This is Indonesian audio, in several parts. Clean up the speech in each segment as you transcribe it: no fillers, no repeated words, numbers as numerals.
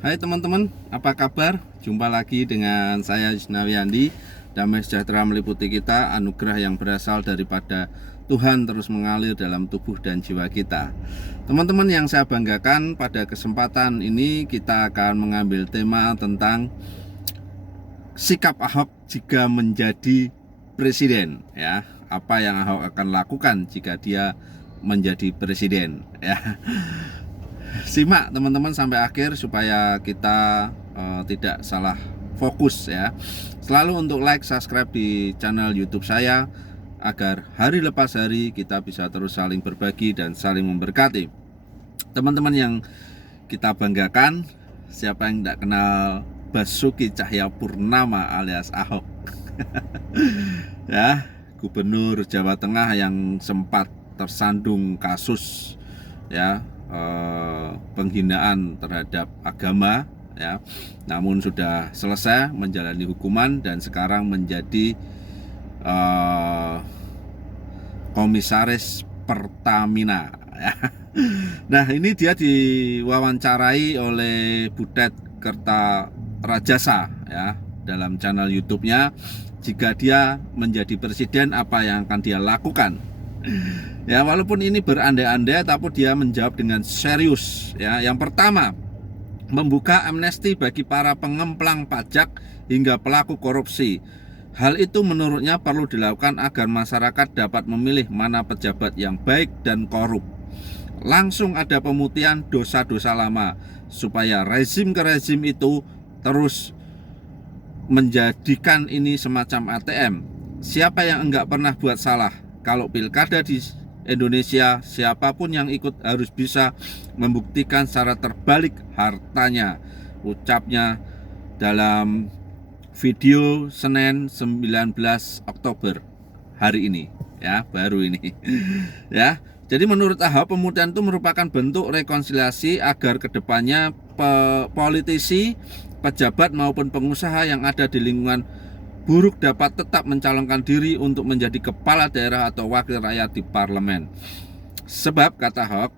Hai teman-teman, apa kabar? Jumpa lagi dengan saya Yusnawi Andi. Damai sejahtera meliputi kita, anugerah yang berasal daripada Tuhan terus mengalir dalam tubuh dan jiwa kita. Teman-teman yang saya banggakan, pada kesempatan ini kita akan mengambil tema tentang sikap Ahok jika menjadi presiden, ya. Apa yang Ahok akan lakukan jika dia menjadi presiden, ya. Simak teman-teman sampai akhir supaya kita tidak salah fokus, ya. Selalu untuk like, subscribe di channel YouTube saya agar hari lepas hari kita bisa terus saling berbagi dan saling memberkati. Teman-teman yang kita banggakan, siapa yang tidak kenal Basuki Cahayapurnama alias Ahok? Ya, Gubernur Jawa Tengah yang sempat tersandung kasus, ya, penghinaan terhadap agama, ya, namun sudah selesai menjalani hukuman dan sekarang menjadi komisaris Pertamina, ya. Nah, ini dia diwawancarai oleh Butet Kertarajasa, ya, dalam channel YouTube-nya. Jika dia menjadi presiden, apa yang akan dia lakukan? Ya, walaupun ini berandai-andai, tapi dia menjawab dengan serius, ya. Yang pertama, membuka amnesti bagi para pengemplang pajak hingga pelaku korupsi. Hal itu menurutnya perlu dilakukan agar masyarakat dapat memilih mana pejabat yang baik dan korup. Langsung ada pemutihan dosa-dosa lama supaya rezim ke rezim itu terus menjadikan ini semacam ATM. Siapa yang enggak pernah buat salah? Kalau pilkada di Indonesia, siapapun yang ikut harus bisa membuktikan secara terbalik hartanya. Ucapnya dalam video Senin 19 Oktober hari ini, ya, baru ini. Ya. Jadi menurut Ahok, pemutihan itu merupakan bentuk rekonsiliasi agar kedepannya politisi, pejabat maupun pengusaha yang ada di lingkungan buruk dapat tetap mencalonkan diri untuk menjadi kepala daerah atau wakil rakyat di parlemen. Sebab, kata Ahok,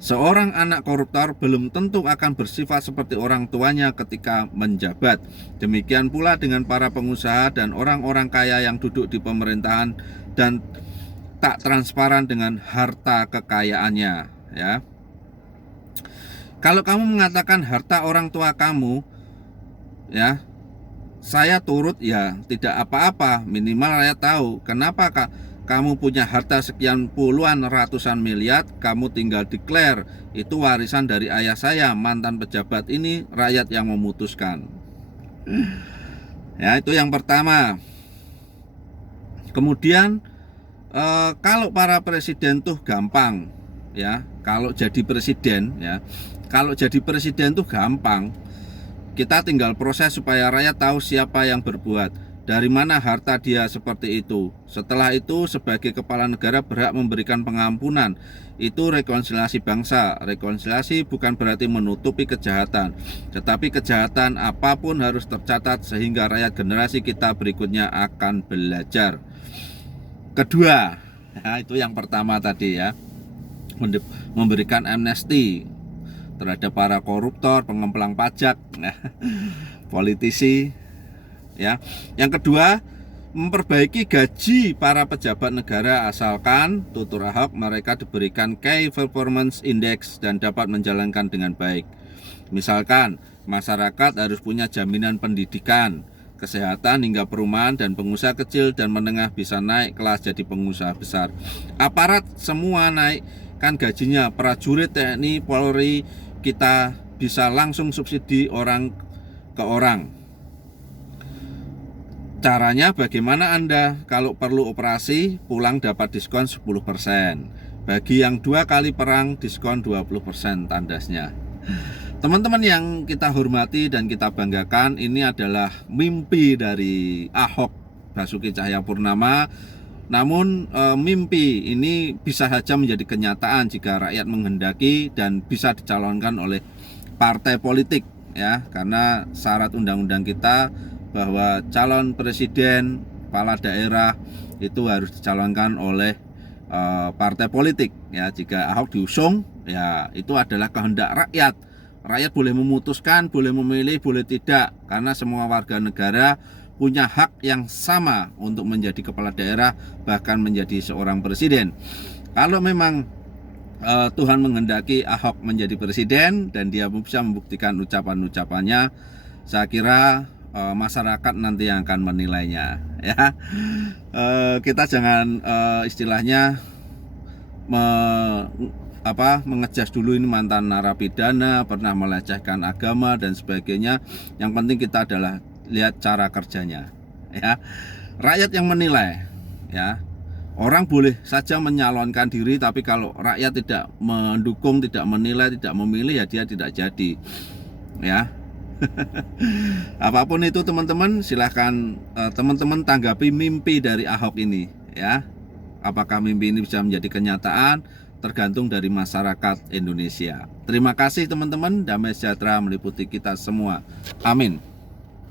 seorang anak koruptor belum tentu akan bersifat seperti orang tuanya ketika menjabat. Demikian pula dengan para pengusaha dan orang-orang kaya yang duduk di pemerintahan dan tak transparan dengan harta kekayaannya, ya. Kalau kamu mengatakan harta orang tua kamu, ya, saya turut, ya, tidak apa-apa, minimal saya tahu. Kenapa kamu punya harta sekian puluhan ratusan miliar, kamu tinggal declare itu warisan dari ayah saya, mantan pejabat ini, rakyat yang memutuskan. Ya, itu yang pertama. Kemudian kalau para presiden tuh gampang, ya. Kalau jadi presiden, ya, kalau jadi presiden tuh gampang. Kita tinggal proses supaya rakyat tahu siapa yang berbuat, dari mana harta dia seperti itu. Setelah itu sebagai kepala negara berhak memberikan pengampunan. Itu rekonsiliasi bangsa. Rekonsiliasi bukan berarti menutupi kejahatan, tetapi kejahatan apapun harus tercatat sehingga rakyat generasi kita berikutnya akan belajar. Kedua, ya, itu yang pertama tadi, ya, memberikan amnesti terhadap para koruptor, pengemplang pajak, politisi, ya. Yang kedua, memperbaiki gaji para pejabat negara asalkan tutur Ahok mereka diberikan Key Performance Index dan dapat menjalankan dengan baik. Misalkan masyarakat harus punya jaminan pendidikan, kesehatan hingga perumahan, dan pengusaha kecil dan menengah bisa naik kelas jadi pengusaha besar. Aparat semua naik kan gajinya, prajurit TNI Polri kita bisa langsung subsidi orang ke orang. Caranya bagaimana Anda? Kalau perlu operasi pulang dapat diskon 10%. Bagi yang 2 kali perang diskon 20% tandasnya. Teman-teman yang kita hormati dan kita banggakan, ini adalah mimpi dari Ahok Basuki Cahayapurnama. Namun mimpi ini bisa saja menjadi kenyataan jika rakyat menghendaki dan bisa dicalonkan oleh partai politik, ya, karena syarat undang-undang kita bahwa calon presiden, kepala daerah itu harus dicalonkan oleh partai politik, ya. Jika Ahok diusung, ya itu adalah kehendak rakyat. Rakyat boleh memutuskan, boleh memilih, boleh tidak, karena semua warga negara punya hak yang sama untuk menjadi kepala daerah, bahkan menjadi seorang presiden. Kalau memang Tuhan menghendaki Ahok menjadi presiden dan dia bisa membuktikan ucapan-ucapannya, saya kira masyarakat nanti yang akan menilainya, ya. Kita jangan istilahnya mengejas dulu ini mantan narapidana, pernah melecehkan agama dan sebagainya. Yang penting kita adalah lihat cara kerjanya, ya. Rakyat yang menilai, ya. Orang boleh saja menyalonkan diri, tapi kalau rakyat tidak mendukung, tidak menilai, tidak memilih, ya dia tidak jadi, ya. Apapun itu teman-teman, silahkan teman-teman tanggapi mimpi dari Ahok ini, ya. Apakah mimpi ini bisa menjadi kenyataan, tergantung dari masyarakat Indonesia. Terima kasih teman-teman, damai sejahtera meliputi kita semua. Amin.